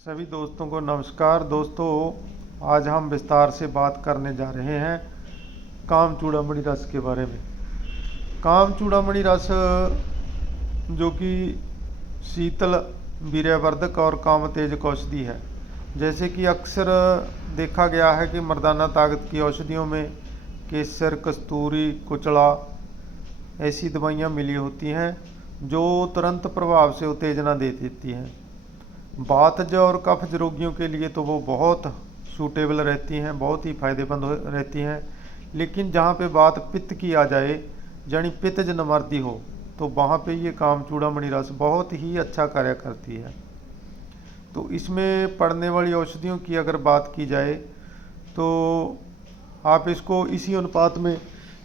सभी दोस्तों को नमस्कार। दोस्तों, आज हम विस्तार से बात करने जा रहे हैं काम चूड़ामणि रस के बारे में। काम चूड़ामणि रस जो कि शीतल, वीर्यवर्धक और काम तेज औषधि है। जैसे कि अक्सर देखा गया है कि मर्दाना ताकत की औषधियों में केसर, कस्तूरी, कुचला ऐसी दवाइयाँ मिली होती हैं जो तुरंत प्रभाव से उत्तेजना दे देती हैं। वातज और कफज रोगियों के लिए तो वो बहुत सूटेबल रहती हैं, बहुत ही फायदेमंद रहती हैं। लेकिन जहाँ पे बात पित्त की आ जाए, यानी पित्तज नमर्दी हो, तो वहाँ पे ये काम चूड़ामणि रस बहुत ही अच्छा कार्य करती है। तो इसमें पड़ने वाली औषधियों की अगर बात की जाए तो आप इसको इसी अनुपात में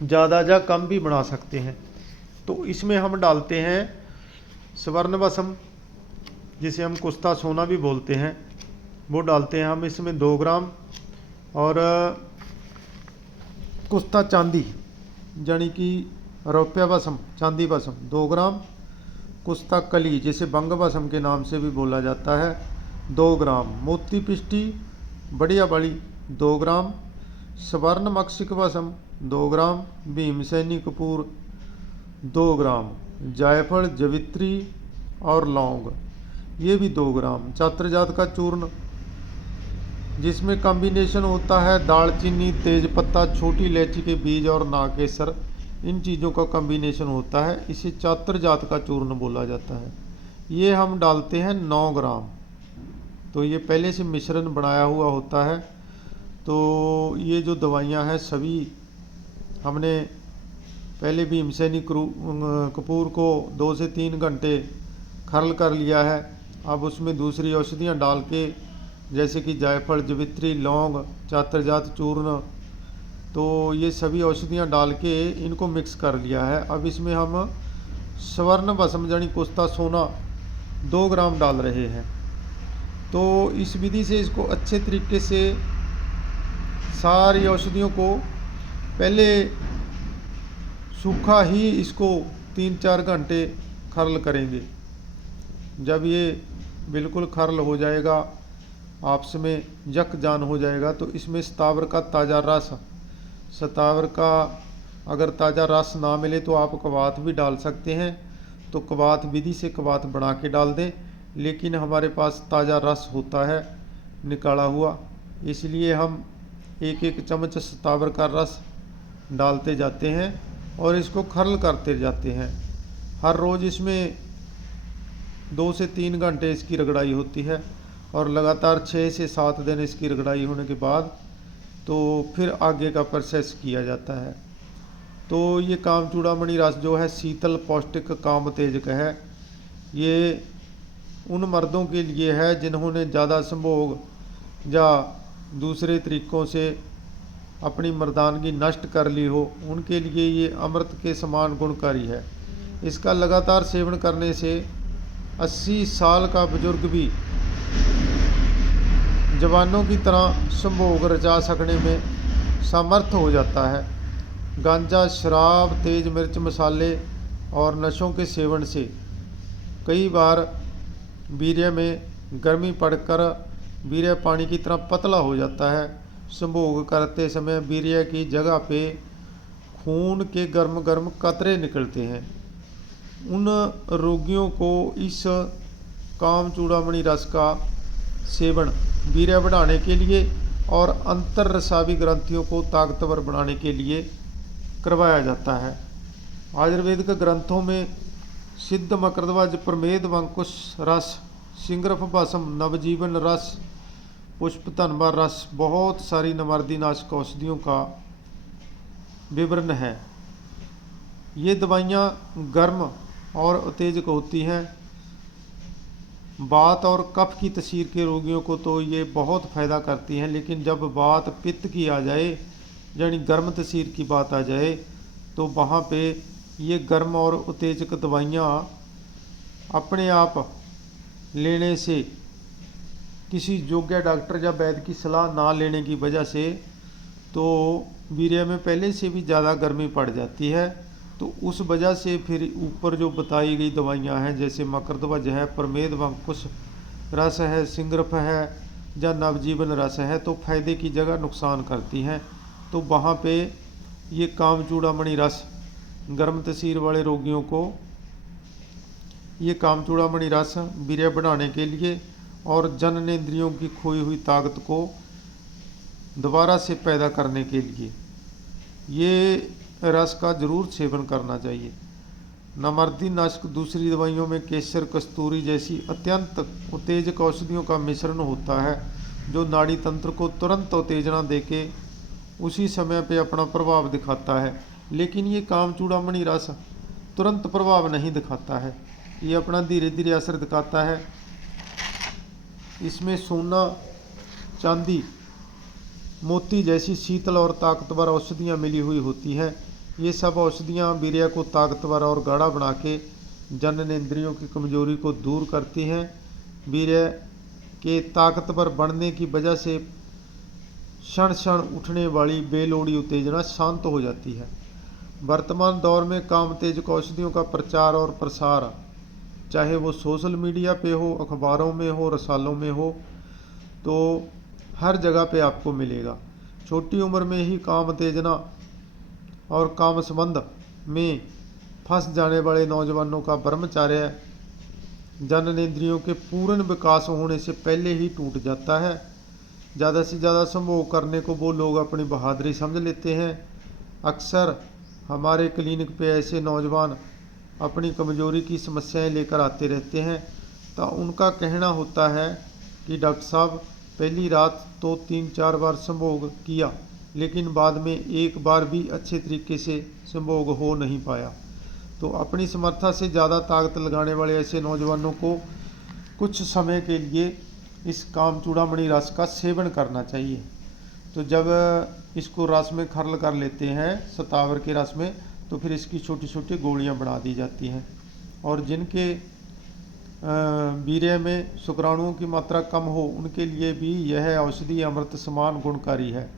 ज़्यादा या कम भी बना सकते हैं। तो इसमें हम डालते हैं स्वर्णवसम, जिसे हम कुस्ता सोना भी बोलते हैं, वो डालते हैं हम इसमें 2 ग्राम। और कुस्ता चांदी यानी कि रौप्य वसम, चांदी वसम 2 ग्राम। कुस्ता कली, जिसे बंग वसम के नाम से भी बोला जाता है, 2 ग्राम। मोती पिष्टी बढ़िया बड़ी 2 ग्राम। स्वर्ण मक्षिक वसम 2 ग्राम। भीमसेनी कपूर 2 ग्राम। जायफल, जवित्री और लौंग ये भी 2 ग्राम। छात्रजात का चूर्ण, जिसमें कॉम्बिनेशन होता है दालचीनी, तेजपत्ता, छोटी इलायची के बीज और नागकेसर, इन चीज़ों का कॉम्बिनेशन होता है, इसे छात्रजात का चूर्ण बोला जाता है। ये हम डालते हैं 9 ग्राम। तो ये पहले से मिश्रण बनाया हुआ होता है। तो ये जो दवाइयाँ हैं सभी हमने पहले भीमसेनी कपूर को 2 से 3 घंटे खरल कर लिया है। अब उसमें दूसरी औषधियाँ डाल के, जैसे कि जायफल, जवित्री, लौंग, छात्रजात चूर्ण, तो ये सभी औषधियाँ डाल के इनको मिक्स कर लिया है। अब इसमें हम स्वर्ण भस्म यानी कुस्ता सोना 2 ग्राम डाल रहे हैं। तो इस विधि से इसको अच्छे तरीके से सारी औषधियों को पहले सूखा ही इसको 3-4 घंटे खरल करेंगे। जब ये बिल्कुल खरल हो जाएगा, आपस में यक जान हो जाएगा, तो इसमें सतावर का ताज़ा रस, सतावर का अगर ताज़ा रस ना मिले तो आप कवात भी डाल सकते हैं। तो कवात विधि से कवात बना के डाल दें, लेकिन हमारे पास ताज़ा रस होता है निकाला हुआ, इसलिए हम 1-1 चम्मच सतावर का रस डालते जाते हैं और इसको खरल करते जाते हैं। हर रोज़ इसमें 2 से 3 घंटे इसकी रगड़ाई होती है और लगातार 6 से 7 दिन इसकी रगड़ाई होने के बाद तो फिर आगे का प्रोसेस किया जाता है। तो ये काम चूड़ामणि रस जो है शीतल, पौष्टिक, काम तेजक है। ये उन मर्दों के लिए है जिन्होंने ज़्यादा संभोग या दूसरे तरीक़ों से अपनी मर्दानगी नष्ट कर ली हो, उनके लिए ये अमृत के समान गुणकारी है। इसका लगातार सेवन करने से 80 साल का बुजुर्ग भी जवानों की तरह संभोग रचा सकने में समर्थ हो जाता है। गांजा, शराब, तेज मिर्च, मसाले और नशों के सेवन से कई बार वीर्य में गर्मी पड़कर वीर्य पानी की तरह पतला हो जाता है। संभोग करते समय वीर्य की जगह पे खून के गर्म गर्म कतरे निकलते हैं। उन रोगियों को इस काम चूड़ामणि रस का सेवन वीर्य बढ़ाने के लिए और अंतररसावी ग्रंथियों को ताकतवर बनाने के लिए करवाया जाता है। आयुर्वेदिक ग्रंथों में सिद्ध, मकरध्वज, प्रमेद, वंकुश रस, सिंगरफ भस्म, नवजीवन रस, पुष्पधन्वा रस, बहुत सारी नमर्दीनाशक औषधियों का विवरण है। ये दवाइयाँ गर्म और उत्तेजक होती हैं। वात और कफ की तसीर के रोगियों को तो ये बहुत फ़ायदा करती हैं, लेकिन जब वात पित्त की आ जाए, यानी गर्म तसीर की बात आ जाए, तो वहाँ पे ये गर्म और उत्तेजक दवाइयाँ अपने आप लेने से, किसी योग्य डॉक्टर या वैद्य की सलाह ना लेने की वजह से, तो वीर्य में पहले से भी ज़्यादा गर्मी पड़ जाती है। तो उस वजह से फिर ऊपर जो बताई गई दवाइयाँ हैं, जैसे मकरध्वज है, प्रमेद, वंकुश रस है, सिंगरफ है या नवजीवन रस है तो फायदे की जगह नुकसान करती हैं। तो वहाँ पे ये काम चूड़ामणि रस गर्म तसीर वाले रोगियों को ये काम चूड़ामणि रस वीर्य बढ़ाने के लिए और जननेंद्रियों की खोई हुई ताकत को दोबारा से पैदा करने के लिए ये रस का जरूर सेवन करना चाहिए। नामर्दी नाशक दूसरी दवाइयों में केसर, कस्तूरी जैसी अत्यंत उत्तेजक औषधियों का मिश्रण होता है जो नाड़ी तंत्र को तुरंत उत्तेजना देके उसी समय पे अपना प्रभाव दिखाता है। लेकिन ये काम चूड़ामणि रस तुरंत प्रभाव नहीं दिखाता है, ये अपना धीरे धीरे असर दिखाता है। इसमें सोना, चांदी, मोती जैसी शीतल और ताकतवर औषधियाँ मिली हुई होती हैं। ये सब औषधियाँ वीर्य को ताकतवर और गाढ़ा बना के जननेंद्रियों की कमजोरी को दूर करती हैं। वीर्य के ताकतवर बढ़ने की वजह से क्षण क्षण उठने वाली बेलोड़ी उत्तेजना शांत हो जाती है। वर्तमान दौर में कामोत्तेजक औषधियों का प्रचार और प्रसार चाहे वो सोशल मीडिया पे हो, अखबारों में हो, रसालों में हो, तो हर जगह पे आपको मिलेगा। छोटी उम्र में ही काम उत्तेजना और काम संबंध में फंस जाने वाले नौजवानों का ब्रह्मचर्य जननेंद्रियों के पूर्ण विकास होने से पहले ही टूट जाता है। ज़्यादा से ज़्यादा संभोग करने को वो लोग अपनी बहादुरी समझ लेते हैं। अक्सर हमारे क्लिनिक पे ऐसे नौजवान अपनी कमजोरी की समस्याएं लेकर आते रहते हैं, तो उनका कहना होता है कि डॉक्टर साहब पहली रात तो 3-4 बार संभोग किया लेकिन बाद में एक बार भी अच्छे तरीके से संभोग हो नहीं पाया। तो अपनी समर्था से ज़्यादा ताकत लगाने वाले ऐसे नौजवानों को कुछ समय के लिए इस काम चूड़ामणि रस का सेवन करना चाहिए। तो जब इसको रस में खरल कर लेते हैं, सतावर के रस में, तो फिर इसकी छोटी छोटी गोलियां बना दी जाती हैं। और जिनके वीर्य में शुक्राणुओं की मात्रा कम हो उनके लिए भी यह औषधि अमृत समान गुणकारी है।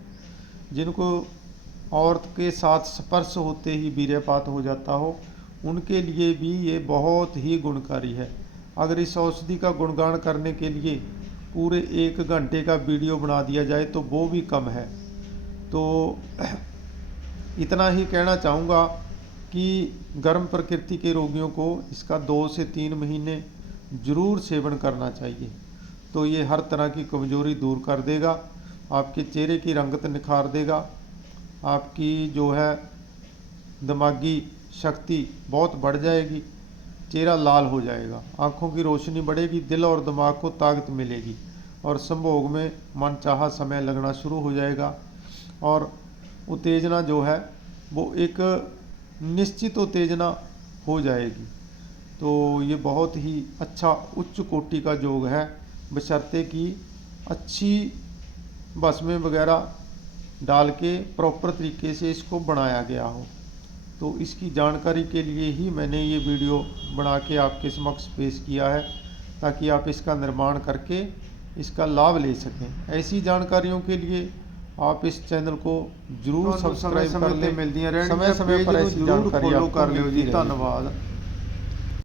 जिनको औरत के साथ स्पर्श होते ही वीर्यपात हो जाता हो उनके लिए भी ये बहुत ही गुणकारी है। अगर इस औषधि का गुणगान करने के लिए पूरे 1 घंटे का वीडियो बना दिया जाए तो वो भी कम है। तो इतना ही कहना चाहूँगा कि गर्म प्रकृति के रोगियों को इसका 2 से 3 महीने ज़रूर सेवन करना चाहिए। तो ये हर तरह की कमजोरी दूर कर देगा, आपके चेहरे की रंगत निखार देगा, आपकी जो है दिमागी शक्ति बहुत बढ़ जाएगी, चेहरा लाल हो जाएगा, आँखों की रोशनी बढ़ेगी, दिल और दिमाग को ताकत मिलेगी और संभोग में मनचाहा समय लगना शुरू हो जाएगा। और उत्तेजना जो है वो एक निश्चित उत्तेजना हो जाएगी। तो ये बहुत ही अच्छा उच्च कोटि का योग है, बशर्ते कि अच्छी भस्में वगैरह डाल के प्रॉपर तरीके से इसको बनाया गया हो। तो इसकी जानकारी के लिए ही मैंने ये वीडियो बना के आपके समक्ष पेश किया है, ताकि आप इसका निर्माण करके इसका लाभ ले सकें। ऐसी जानकारियों के लिए आप इस चैनल को जरूर सब्सक्राइब कर लें। समय समय पर ऐसी जानकारी आपको मिलती रहेगी। धन्यवाद।